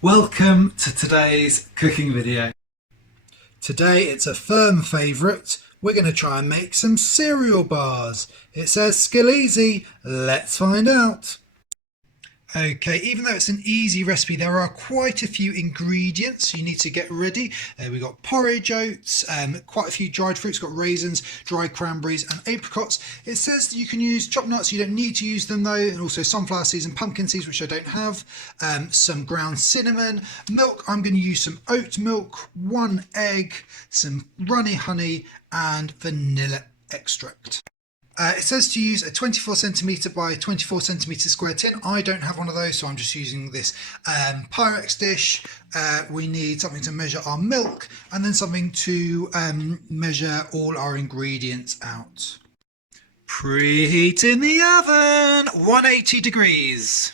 Welcome to today's cooking video. Today it's a firm favourite. We're going to try and make some cereal bars. It says skill easy. Let's find out. Okay, even though it's an easy recipe, there are quite a few ingredients you need to get ready. We've got porridge oats, quite a few dried fruits, got raisins, dried cranberries and apricots. It says that you can use chopped nuts, you don't need to use them though, and also sunflower seeds and pumpkin seeds, which I don't have, some ground cinnamon, milk. I'm going to use some oat milk, 1 egg, some runny honey and vanilla extract. It says to use a 24cm by 24cm square tin. I don't have one of those, so I'm just using this Pyrex dish. We need something to measure our milk and then something to measure all our ingredients out. Preheat in the oven, 180 degrees.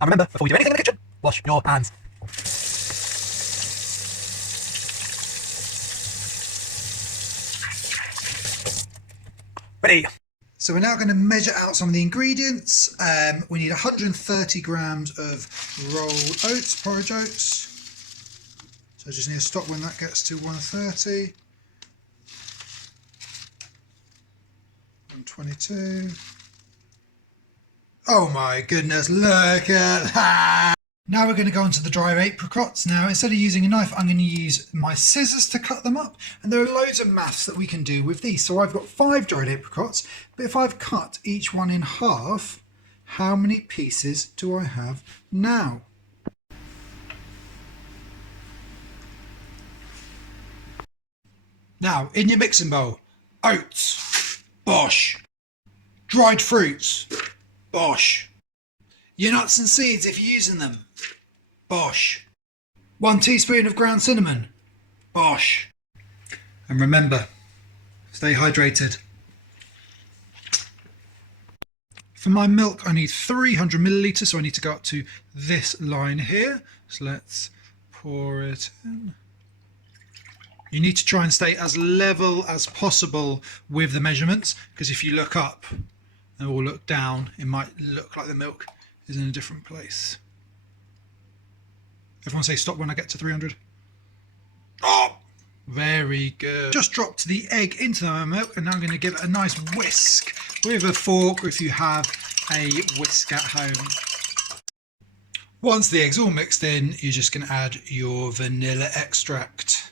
And remember, before you do anything in the kitchen, wash your hands. Ready. So we're now going to measure out some of the ingredients. We need 130 grams of rolled oats, porridge oats. So I just need to stop when that gets to 130. 122. Oh my goodness, look at that! Now we're going to go on to the dried apricots. Now, instead of using a knife, I'm going to use my scissors to cut them up. And there are loads of maths that we can do with these. So I've got 5 dried apricots, but if I've cut each one in half, how many pieces do I have now? Now, in your mixing bowl, oats, bosh. Dried fruits, bosh. Your nuts and seeds if you're using them, bosh. 1 teaspoon of ground cinnamon, bosh. And remember, stay hydrated. For my milk, I need 300 millilitres, so I need to go up to this line here. So let's pour it in. You need to try and stay as level as possible with the measurements, because if you look up or look down, it might look like the milk is in a different place. Everyone say stop when I get to 300. Oh, very good. Just dropped the egg into the milk and now I'm going to give it a nice whisk with a fork if you have a whisk at home. Once the egg's all mixed in, you're just going to add your vanilla extract.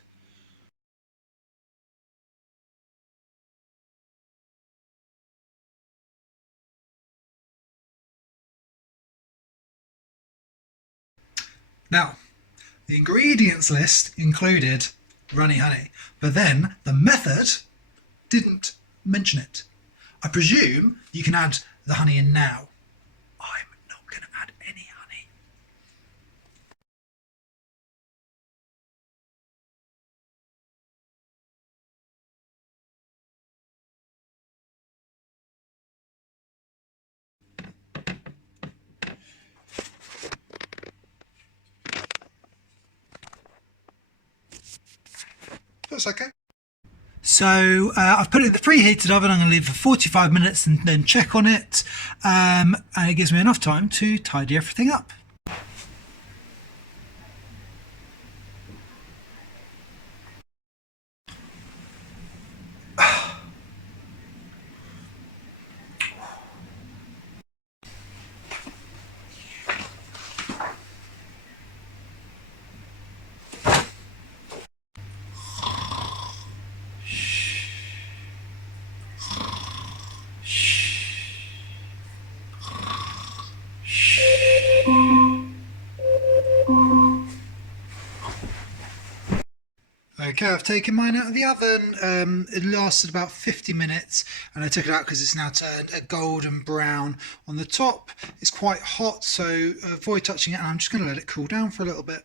Now, the ingredients list included runny honey, but then the method didn't mention it. I presume you can add the honey in now. I'm not going to add any honey. That's okay. So I've put it in the preheated oven. I'm going to leave it for 45 minutes and then check on it. And it gives me enough time to tidy everything up. Okay, I've taken mine out of the oven. It lasted about 50 minutes and I took it out because it's now turned a golden brown on the top. It's quite hot, so avoid touching it, and I'm just going to let it cool down for a little bit.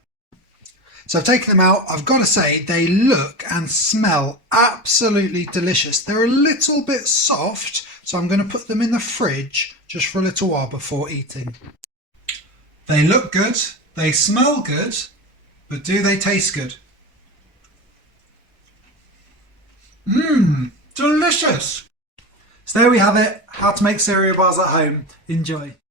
So I've taken them out. I've got to say they look and smell absolutely delicious. They're a little bit soft, so I'm going to put them in the fridge just for a little while before eating. They look good, they smell good, but do they taste good? Delicious! So there we have it, how to make cereal bars at home. Enjoy.